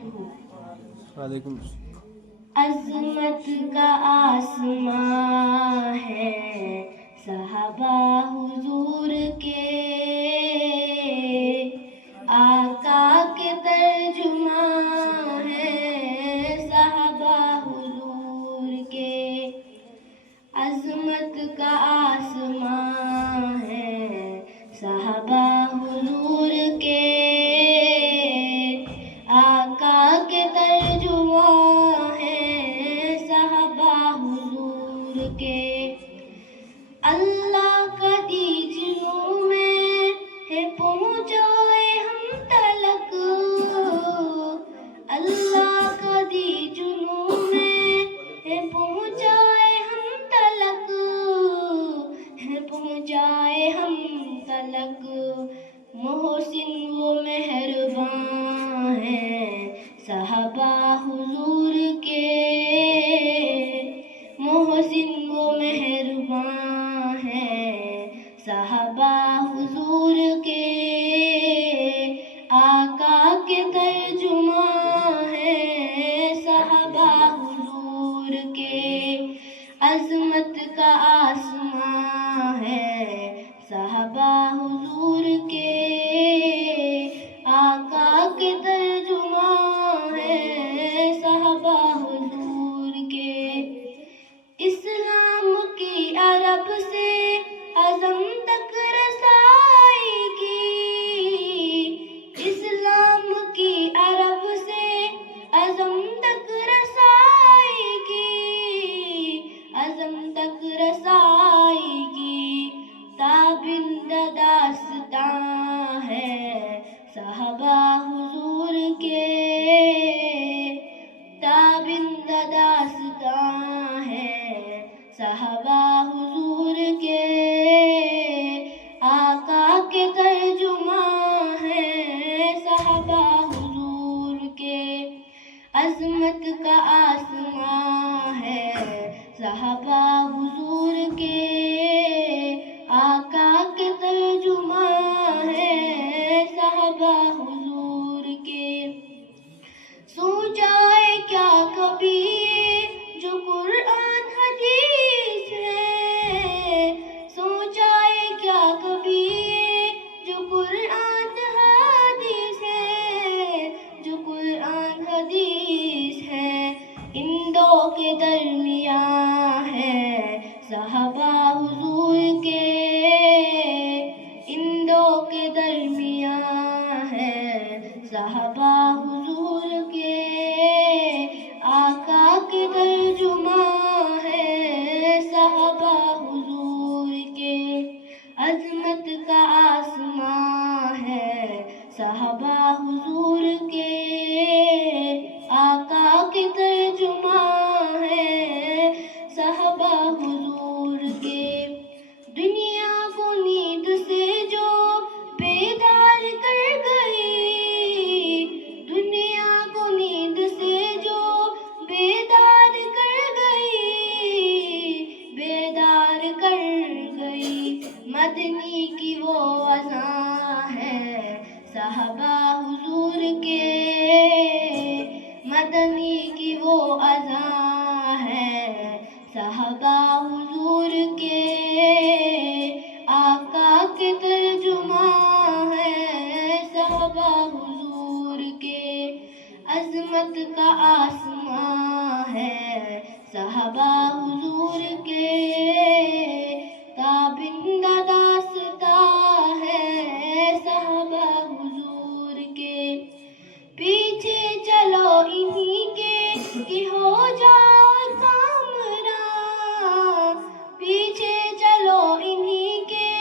وعلیکم عظمت کا آسماں ہے صحابہ حضور کے، آقا کے ترجمان ہیں صحابہ حضور کے۔ عظمت کا آسماں ہے صحابہ حضور کے، آقا کے ترجمان ہیں صحابہ حضور کے۔ اللہ کا دیجنوں میں ہے پہنچائے ہم تلک، اللہ کا دیجنوں میں ہے پہنچائے ہم تلک، ہے پہنچائے ہم تلک۔ محسن وہ مہرباں ہیں صحابہ حضور کے، محسن وہ مہرباں ہیں صحابہ حضور کے، آقا کے ترجمان ہیں صحابہ حضور کے۔ عظمت کا آسماں ہے صحابہ حضور کے، آقا کے ترجمان ہیں صحابہ حضور کے۔ اسلام کی عرب سے عجم تک رسائی کی، اسلام کی عرب سے عجم تک رسائی کی، عجم تک رسائی کی۔ تابند داستاں ہے صحابہ حضور کے، تابند داستاں ہے صحابہ حضور کے، آقا کے ترجمان ہیں صحابہ حضور کے۔ عظمت کا آسماں ہے صحابہ حضور کے، آقا کے ترجمان ہیں صحابہ حضور کے۔ سوچائے کیا کبھی یہ جو قرآن حدیث ہے، سوچائے کیا کبھی یہ جو قرآن حدیث ہے، جو قرآن حدیث ہے۔ ان دو کے درمیان ہے صحابہ حضور کے، ان دو کے درمیان ہے صحابہ حضور کے، آقا کے ترجمان ہیں صحابہ حضور کے۔ عظمت کا آسماں ہے صحابہ حضور کے، آقا کے ترجمان ہیں صحابہ حضور کے۔ دنیا کو نیند سے جو بیدار کر گئی، دنیا کو نیند سے جو بیدار کر گئی، بیدار کر گئی۔ مدنی کی وہ اذان ہے صحابہ حضور کے، مدنی کی وہ اذان ہے صحابہ حضور کے، آقا کے ترجمان ہیں صحابہ حضور کے۔ عظمت کا آسماں ہے صحابہ حضور کے، تابند داستاں ہے صحابہ حضور کے۔ پیچھے چلو انہی کے کہ ہو جاؤ کامران، پیچھے چلو انہی کے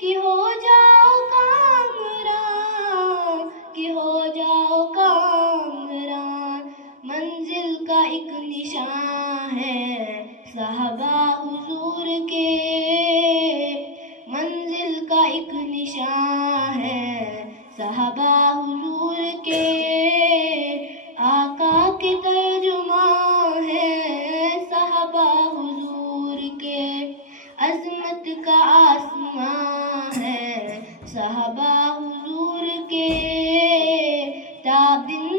کہ ہو جاؤ کامران، کہ ہو جاؤ کامران۔ منزل کا ایک نشان ہے صحابہ حضور کے، منزل کا ایک نشان ہے صحابہ حضور کے، آقا کے ترجمان ہیں صحابہ حضور کے۔ عظمت کا آسماں ہے صحابہ حضور کے، تابند